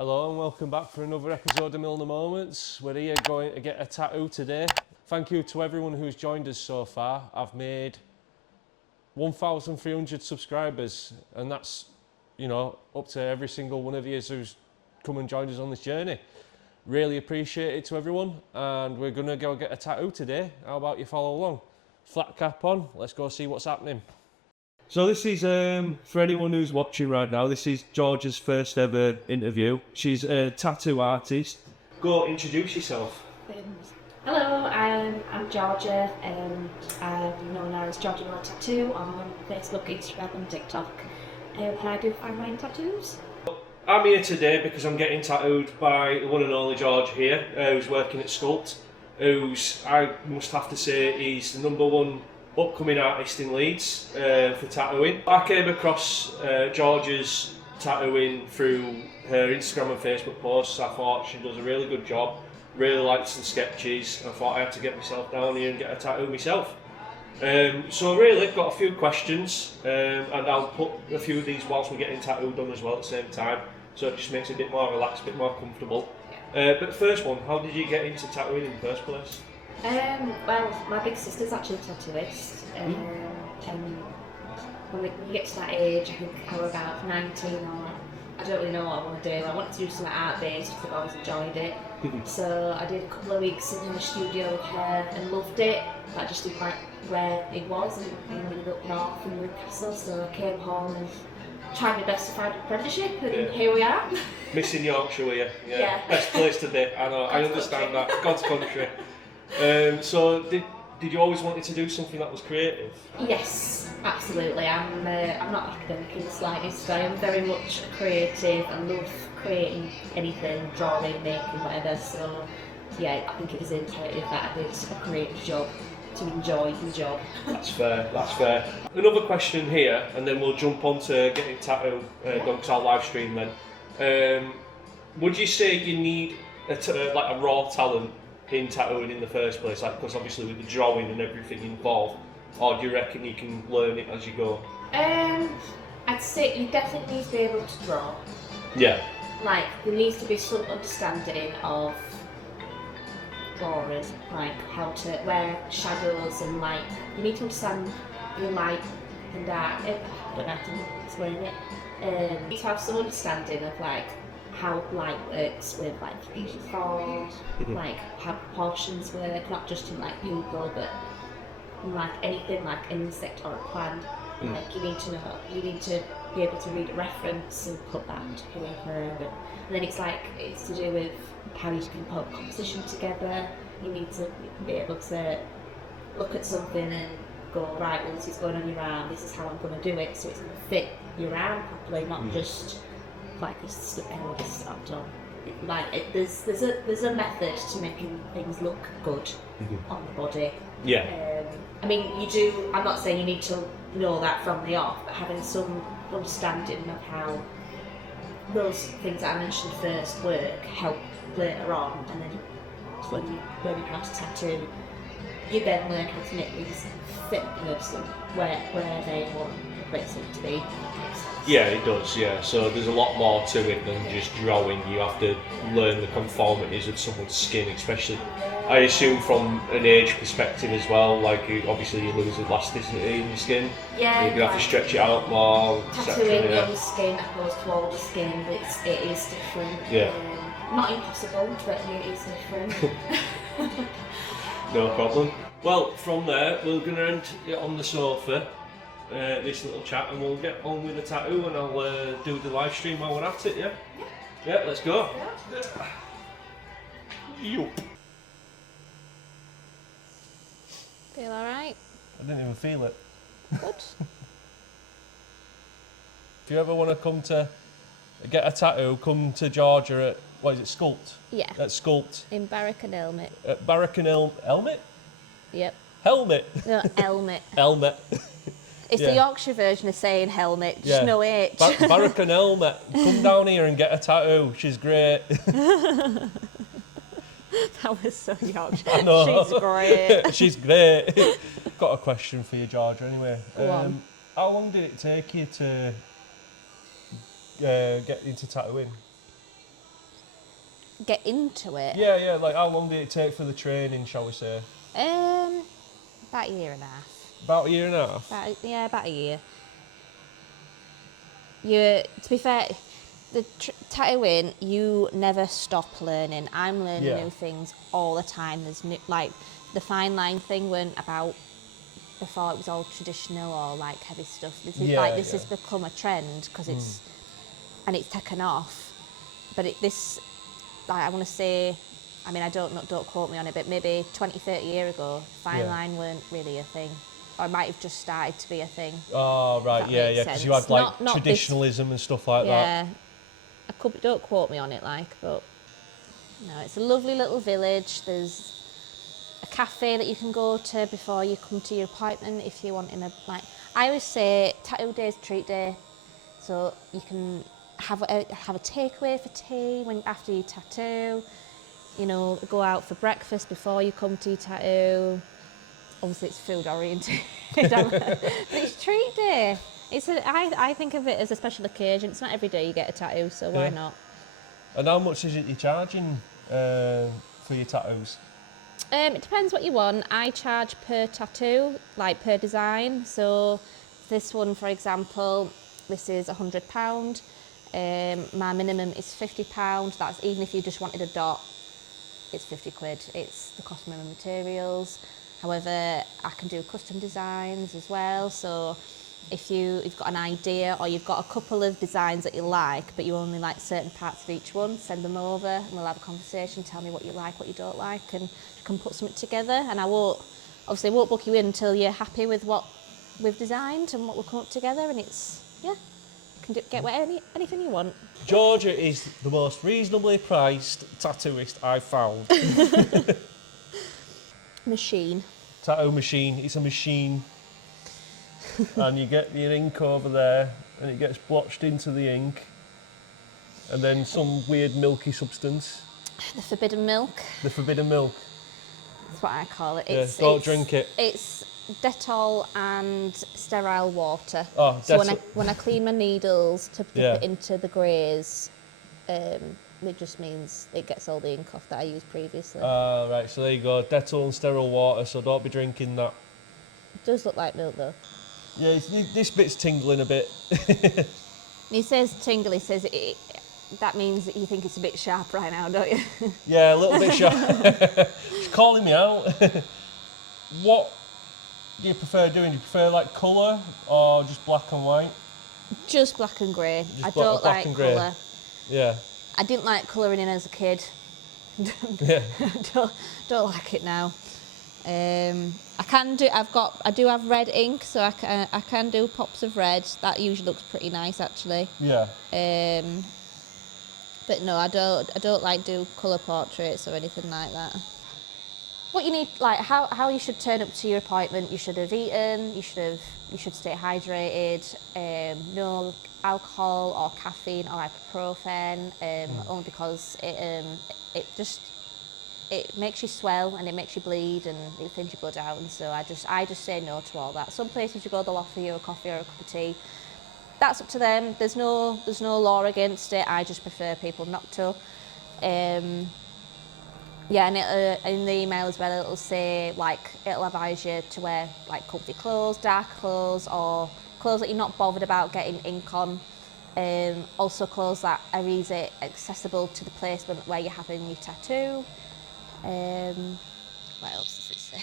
Hello and welcome back for another episode of Milner Moments. We're here going to get a tattoo today. Thank you to everyone who's joined us so far. I've made 1,300 subscribers and that's, up to every single one of you who's come and joined us on this journey. Really appreciate it to everyone and we're going to go get a tattoo today. How about you follow along? Flat cap on, let's go see what's happening. So this is, for anyone who's watching right now, this is Georgia's first ever interview. She's a tattoo artist. Go introduce yourself. Hello, I'm Georgia and I'm known as Georgia Miller Tattoo on Facebook, Instagram and TikTok. And I do fine line tattoos. I'm here today because I'm getting tattooed by the one and only George here, who's working at Sculpt, who's, I must have to say, is the #1 upcoming artist in Leeds for tattooing. I came across Georgia's tattooing through her Instagram and Facebook posts. I thought she does a really good job, really likes the sketches. I thought I had to get myself down here and get a tattoo myself. So really, I've got a few questions and I'll put a few of these whilst we're getting tattooed done as well at the same time, so it just makes it a bit more relaxed, a bit more comfortable. But the first one, how did you get into tattooing in the first place? Well, my big sister's actually a tattooist, and when you get to that age, I think I was about 19 or I don't really know what I want to do. I wanted to do something art-based because I've always enjoyed it. So I did a couple of weeks in the studio with her and loved it. But I just didn't like where it was and we lived up north in Newcastle, so I came home and tried my best to find an apprenticeship and here we are. Missing Yorkshire, were you? Yeah. Best place to be. I know, I understand that. God's country. So did you always want to do something that was creative? Yes, absolutely. I'm not academic in the slightest, but I am very much creative and love creating anything, drawing, making, whatever. So yeah, I think it was imperative that I did a creative job to enjoy the job. That's fair, that's fair. Another question here, and then we'll jump on to getting tattoo done because I'll live stream then. Would you say you need like a raw talent in tattooing in the first place, like, because obviously with the drawing and everything involved, or do you reckon you can learn it as you go? I'd say you definitely need to be able to draw. Yeah. Like, there needs to be some understanding of drawing, like how to wear shadows and like, you need to understand your light and dark. I don't know how to explain it. You need to have some understanding of like how light works with like 3D, like how proportions work, not just in like people, but in like anything like an insect or a plant. Like you need to be able to read a reference and put that into paper, and then it's to do with how you can put a composition together. You need to be able to look at something and go, right, well this is going on your arm, this is how I'm going to do it, so it's going to fit your arm properly, not just like this stopped on. Like there's a method to making things look good on the body. Yeah. I mean, I'm not saying you need to know that from the off, but having some understanding of how those things that I mentioned first work help later on, and then when you learn how to tattoo, you then learn how to make things fit the person where they want the place to be. Yeah, it does, yeah. So there's a lot more to it than just drawing. You have to learn the conformities of someone's skin, especially, I assume, from an age perspective as well. Like, obviously you lose elasticity in your skin. Yeah. You're going to have to stretch it out more. Tattooing young skin opposed to older skin, it is different. Yeah. Not impossible, but it is different. No problem. Well, from there, we're going to end it on the sofa. This little chat, and we'll get on with the tattoo, and I'll do the live stream while we're at it. Yeah, let's go. Yup. Feel alright? I didn't even feel it. Good. If you ever want to come to get a tattoo, come to Georgia at, what is it, Sculpt? Yeah. At Sculpt. In Barwick and Elmet. At Barwick and Elmet? Yep. Helmet? No, Elmet. Elmet. It's the Yorkshire version of saying helmet, just no H. Barwick and Elmet. Come down here and get a tattoo. She's great. That was so Yorkshire. I know. She's great. She's great. Got a question for you, Georgia, anyway. Go on. How long did it take you to get into tattooing? get into it. Yeah, like how long did it take for the training, shall we say? About a year and a half. About a year and a half? About a year. To be fair, the tattooing, you never stop learning. I'm learning new things all the time. There's new, like the fine line thing weren't about before. It was all traditional or like heavy stuff. This is this has become a trend because it's taken off. But I want to say, I mean, don't quote me on it, but maybe 20, 30 years ago, fine line weren't really a thing. Or it might have just started to be a thing. Oh, right, yeah, because you had like traditionalism and stuff like that. Yeah, don't quote me on it, but no, it's a lovely little village. There's a cafe that you can go to before you come to your appointment if you're wanting I always say tattoo day's treat day, so you can have a takeaway for tea after you tattoo. You know, go out for breakfast before you come to your tattoo. Obviously, it's food oriented, but it's treat day. I think of it as a special occasion. It's not every day you get a tattoo, so why not? And how much is it you're charging for your tattoos? It depends what you want. I charge per tattoo, like per design. So this one, for example, this is £100. My minimum is £50. That's even if you just wanted a dot, it's £50. It's the cost of my materials. However, I can do custom designs as well. So if you've got an idea or you've got a couple of designs that you like, but you only like certain parts of each one, send them over and we'll have a conversation, tell me what you like, what you don't like, and you can put something together. And I won't book you in until you're happy with what we've designed and what we'll come up together. And you can get anything you want. Georgia is the most reasonably priced tattooist I've found. Machine. Tattoo machine. It's a machine. And you get your ink over there and it gets blotched into the ink. And then some weird milky substance. The forbidden milk. The forbidden milk. That's what I call it. Don't drink it. It's Dettol and sterile water. Oh, so when I clean my needles to dip it into the greys, it just means it gets all the ink off that I used previously. Right, so there you go, Dettol and sterile water, so don't be drinking that. It does look like milk though. Yeah, this bit's tingling a bit. He says tingle, he says that means that you think it's a bit sharp right now, don't you? Yeah, a little bit sharp. She's calling me out. What do you prefer doing? Do you prefer like colour or just black and white? Just black and grey. I don't like colour. Yeah. I didn't like colouring in as a kid. Yeah. don't like it now. I do have red ink, so I can do pops of red. That usually looks pretty nice actually. Yeah. But no, I don't like do colour portraits or anything like that. What you need, like how you should turn up to your appointment, you should have eaten, you should stay hydrated, no alcohol or caffeine or ibuprofen, only because it makes you swell and it makes you bleed and it thins your blood out, and so I just say no to all that. Some places you go, they'll offer you a coffee or a cup of tea. That's up to them. There's no law against it. I just prefer people not to. Yeah, and in the email as well, it'll say, like, it'll advise you to wear, like, comfy clothes, dark clothes, or clothes that you're not bothered about getting ink on. Also clothes that are easy accessible to the placement where you're having your tattoo. What else does it say?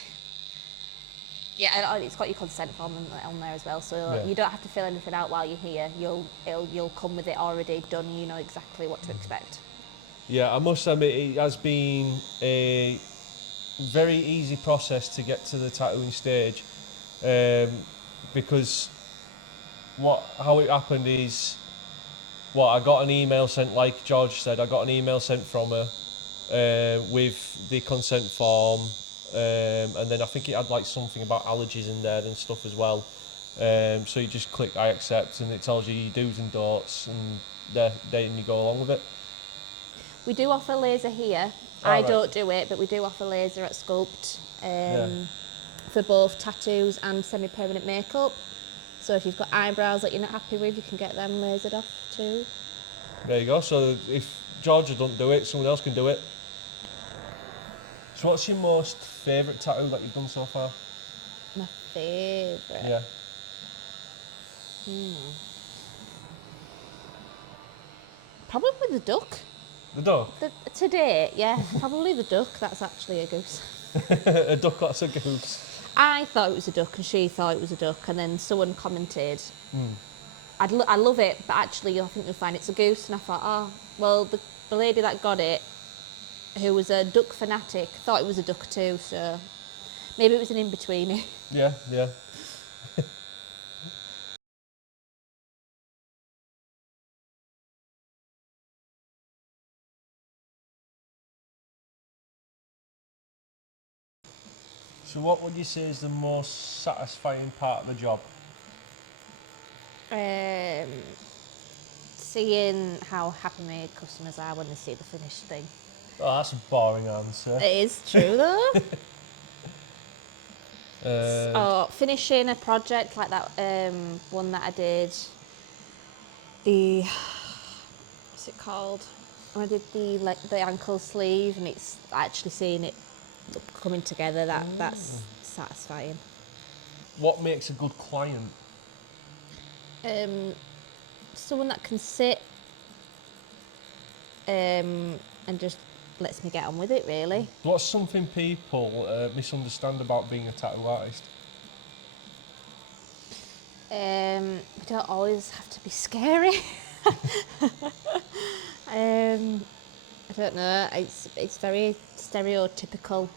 Yeah, and it's got your consent form on there as well, so you don't have to fill anything out while you're here. You'll come with it already done. You know exactly what to expect. Yeah, I must admit it has been a very easy process to get to the tattooing stage, because how it happened is, I got an email sent, like George said, I got an email sent from her with the consent form, and then I think it had like something about allergies in there and stuff as well. So you just click I accept and it tells you your do's and don'ts, and then you go along with it. We do offer laser here. I don't do it, but we do offer laser at Sculpt for both tattoos and semi-permanent makeup. So if you've got eyebrows that you're not happy with, you can get them lasered off too. There you go. So if Georgia don't do it, someone else can do it. So what's your most favourite tattoo that you've done so far? My favourite. Yeah. Probably the duck. The duck? To date, yeah, probably the duck. That's actually a goose. A duck that's a goose. I thought it was a duck and she thought it was a duck, and then someone commented, I love it, but actually I think you'll find it's a goose. And I thought, oh, well, the lady that got it, who was a duck fanatic, thought it was a duck too, so maybe it was an in-betweenie. Yeah, yeah. So what would you say is the most satisfying part of the job? Seeing how happy my customers are when they see the finished thing. Oh, that's a boring answer. It is true though. Finishing a project like that one that I did, what's it called? When I did the ankle sleeve, and it's actually seeing it coming together, that's satisfying. What makes a good client? Someone that can sit and just lets me get on with it, really. What's something people misunderstand about being a tattoo artist? We don't always have to be scary. I don't know, it's very stereotypical.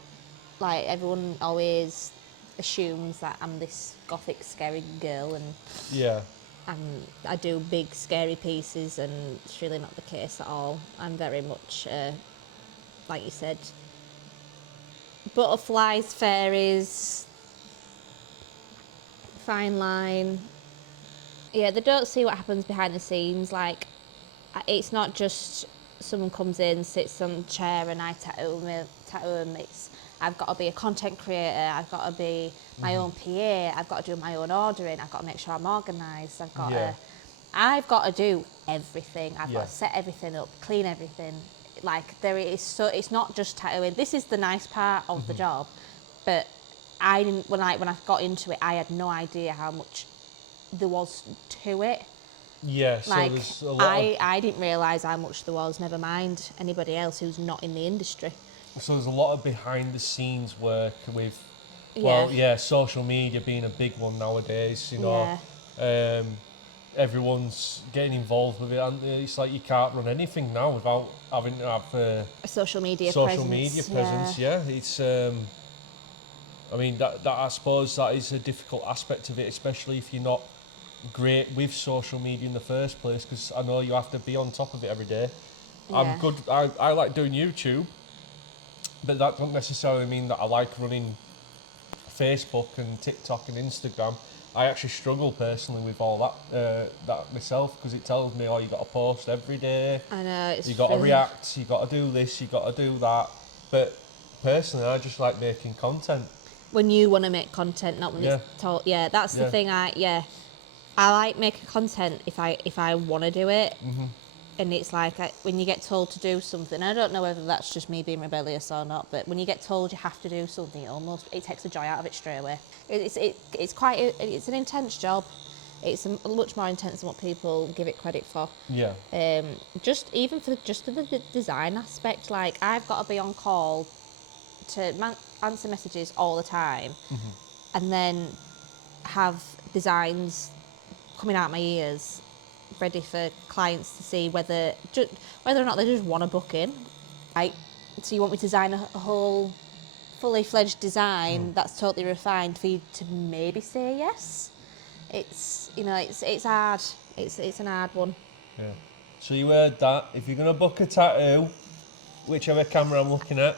Like, everyone always assumes that I'm this gothic scary girl, and Yeah. I do big scary pieces, and it's really not the case at all. I'm very much, like you said, butterflies, fairies, fine line. Yeah, they don't see what happens behind the scenes. Like, it's not just someone comes in, sits on a chair, and I tattoo them. I've got to be a content creator, I've got to be my own PA, I've got to do my own ordering, I've got to make sure I'm organised, I've got to do everything. I've got to set everything up, clean everything. Like, it's not just tattooing. This is the nice part of the job, but I didn't, when I got into it, I had no idea how much there was to it. Yeah, so Like, there's a lot I didn't realise how much there was, never mind anybody else who's not in the industry. So there's a lot of behind the scenes work with, social media being a big one nowadays, you know. Everyone's getting involved with it, and it's like you can't run anything now without having to have a social media presence. Yeah, it's I mean, that I suppose that is a difficult aspect of it, especially if you're not great with social media in the first place, because I know you have to be on top of it every day. I'm good. I like doing YouTube, but that doesn't necessarily mean that I like running Facebook and TikTok and Instagram. I actually struggle personally with all that myself, because it tells me, oh, you got to post every day. I know, it's you got to react. You got to do this. You got to do that. But personally, I just like making content. When you want to make content, not when it's told. Yeah, that's the thing. I like making content if I want to do it. And it's like, when you get told to do something, I don't know whether that's just me being rebellious or not, but when you get told you have to do something, it takes the joy out of it straight away. It's an intense job. It's much more intense than what people give it credit for. Yeah. Just for the design aspect, like, I've got to be on call to answer messages all the time, and then have designs coming out my ears, ready for clients to see whether or not they just want to book in. Right? So you want me to design a whole fully fledged design that's totally refined for you to maybe say yes? It's hard. It's an hard one. Yeah. So you heard that. If you're gonna book a tattoo, whichever camera I'm looking at,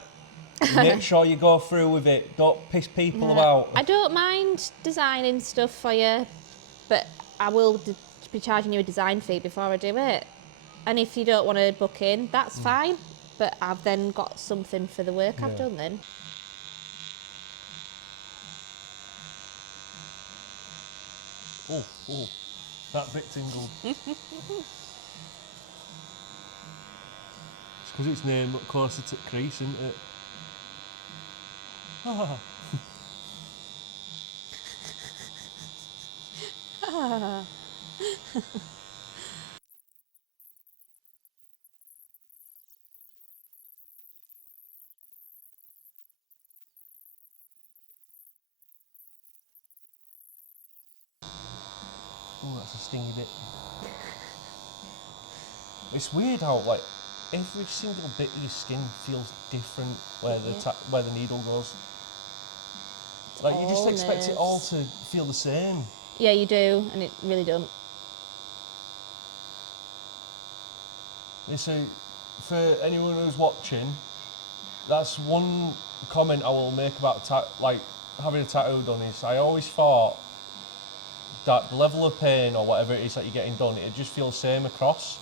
make sure you go through with it. Don't piss people about. I don't mind designing stuff for you, but I will be charging you a design fee before I do it. And if you don't want to book in, that's fine. But I've then got something for the work I've done then. Oh, that bit tingled. because it's near closer to the crease, isn't it? Ah. Oh, that's a stingy bit. It's weird how like every single bit of your skin feels different where where the needle goes. Like you just expect it all to feel the same. Yeah, you do, and it really don't. Yeah, so for anyone who's watching, that's one comment I will make about like having a tattoo done is I always thought that the level of pain or whatever it is that you're getting done, it just feels the same across.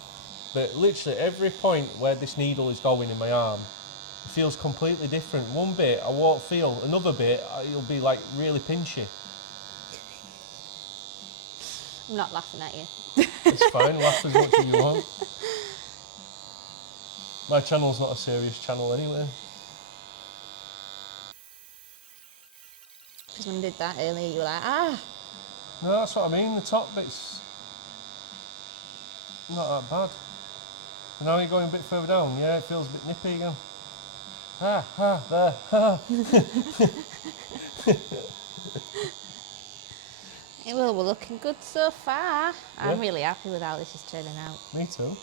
But literally every point where this needle is going in my arm, it feels completely different. One bit I won't feel, another bit it'll be like really pinchy. I'm not laughing at you. It's fine, laugh as much as you want. My channel's not a serious channel anyway. Because when I did that earlier, you were like, ah. No, that's what I mean, the top bit's not that bad. And now you're going a bit further down, yeah, it feels a bit nippy again. There. Well, we're looking good so far. Yeah. I'm really happy with how this is turning out. Me too.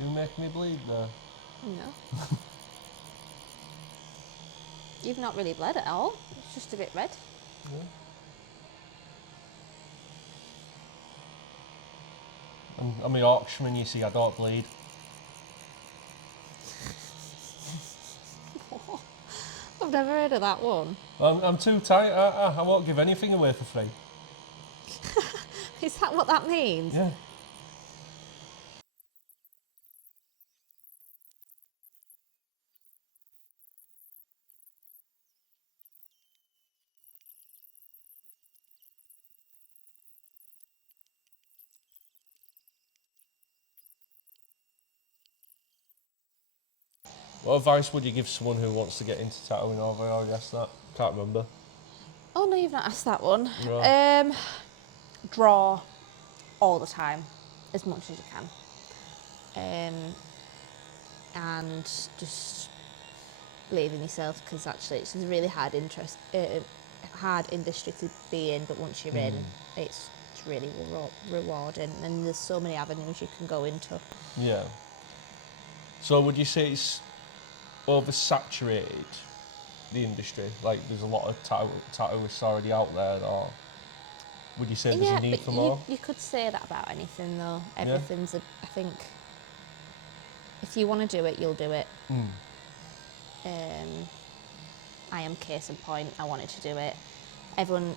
You make me bleed there. No. You've not really bled at all. It's just a bit red. Yeah. I'm a Yorkshireman, you see, I don't bleed. I've never heard of that one. I'm too tight, I won't give anything away for free. Is that what that means? Yeah. What advice would you give someone who wants to get into tattooing? Or have I already asked that? Can't remember. Oh no, you've not asked that one. Right. Draw all the time, as much as you can. And just believe in yourself, because actually it's a really hard industry to be in, but once you're in, it's really rewarding, and there's so many avenues you can go into. Yeah. So would you say it's oversaturated, the industry? Like there's a lot of tattooists already out there, or would you say there's a need for more? You could say that about anything though. Everything's, I think, if you want to do it, you'll do it. I am case in point, I wanted to do it. Everyone,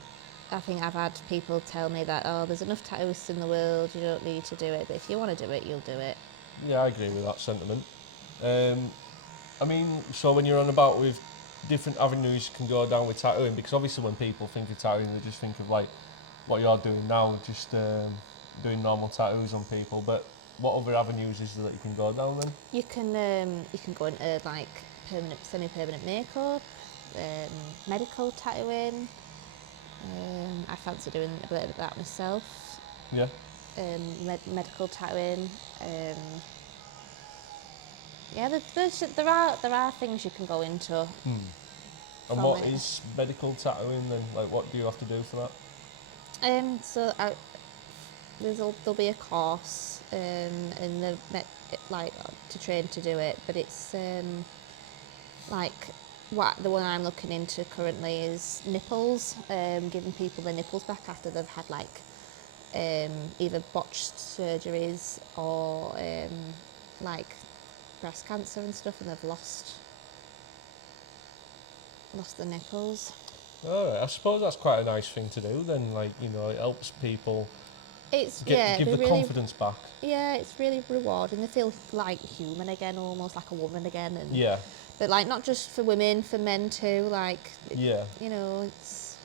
I think I've had people tell me that, oh, there's enough tattooists in the world, you don't need to do it, but if you want to do it, you'll do it. Yeah, I agree with that sentiment. I mean, so when you're on about with different avenues you can go down with tattooing, because obviously when people think of tattooing, they just think of like what you're doing now, just doing normal tattoos on people, but what other avenues is there that you can go down then? You can go into like permanent, semi-permanent makeup, medical tattooing. I fancy doing a bit of that myself. Yeah. Medical tattooing. Yeah, there are things you can go into. And what is medical tattooing then? Like, what do you have to do for that? So there'll be a course, and like to train to do it, but it's like the one I'm looking into currently is nipples, giving people their nipples back after they've had like either botched surgeries or like breast cancer and stuff, and they've lost the nipples. Alright, I suppose that's quite a nice thing to do then, like, you know, it helps people It's Give they're the really, confidence back. yeah, it's really rewarding. They feel like human again, almost like a woman again. And Yeah. but like not just for women, for men too. Like Yeah. you know, it's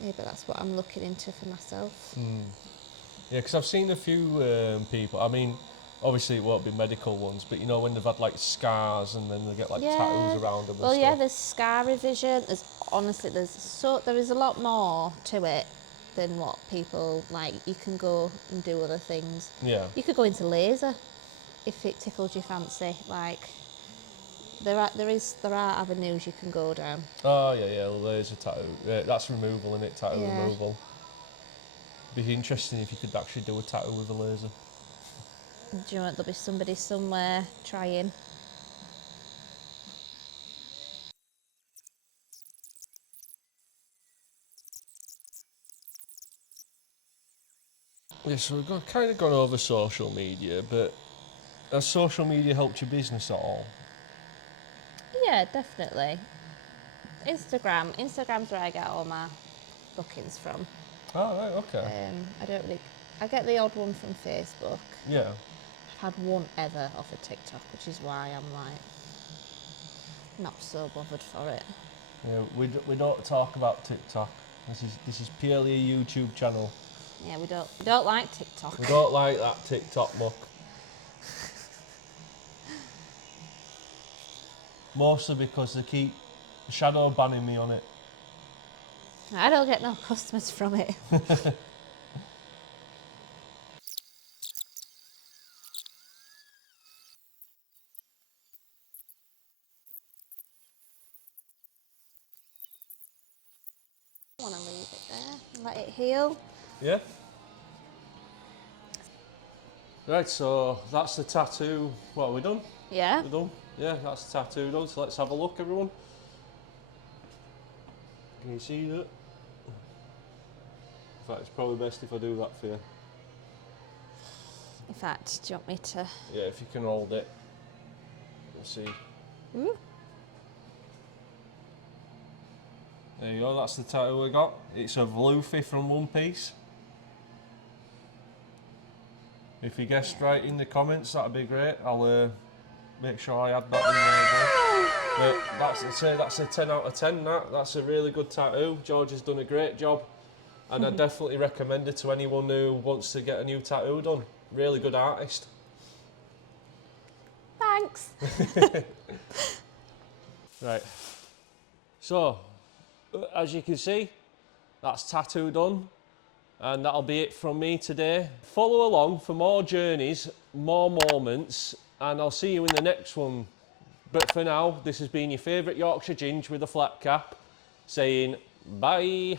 but that's what I'm looking into for myself. Yeah, because I've seen a few people. I mean, obviously it won't be medical ones, but you know when they've had like scars and then they get like tattoos around them. Well, and yeah, stuff. there's scar revision. There's honestly, there is a lot more to it than what people like. You can go and do other things. Yeah. You could go into laser if it tickles your fancy. Like there are avenues you can go down. Oh yeah, laser tattoo. That's removal, isn't it? Tattoo Yeah. removal. Be interesting if you could actually do a tattoo with a laser. Do you know what? There'll be somebody somewhere trying. Yeah, so we've kind of gone over social media, but has social media helped your business at all? Yeah, definitely. Instagram's where I get all my bookings from. Oh, right, okay. I get the odd one from Facebook. Yeah. I've had one ever off of TikTok, which is why I'm like not so bothered for it. Yeah, we don't talk about TikTok. This is purely a YouTube channel. Yeah, we don't like TikTok. We don't like that TikTok muck. Mostly because they keep shadow banning me on it. I don't get no customers from it. I want to leave it there and let it heal. Yeah. Right, so that's the tattoo. What, are we done? Yeah. We're done? Yeah, that's the tattoo done. So let's have a look, everyone. Can you see that? In fact, it's probably best if I do that for you. In fact, do you want me to? Yeah, if you can hold it. Let's see. Ooh. There you go, that's the tattoo we got. It's of Luffy from One Piece. If you guessed right in the comments, that'd be great. I'll make sure I add that in there as well. But that's a 10 out of 10, that's a really good tattoo. George has done a great job. And I definitely recommend it to anyone who wants to get a new tattoo done. Really good artist. Thanks. Right. So, as you can see, that's tattoo done. And that'll be it from me today. Follow along for more journeys, more moments, and I'll see you in the next one. But for now, this has been your favourite Yorkshire Ginge with a flat cap, saying bye.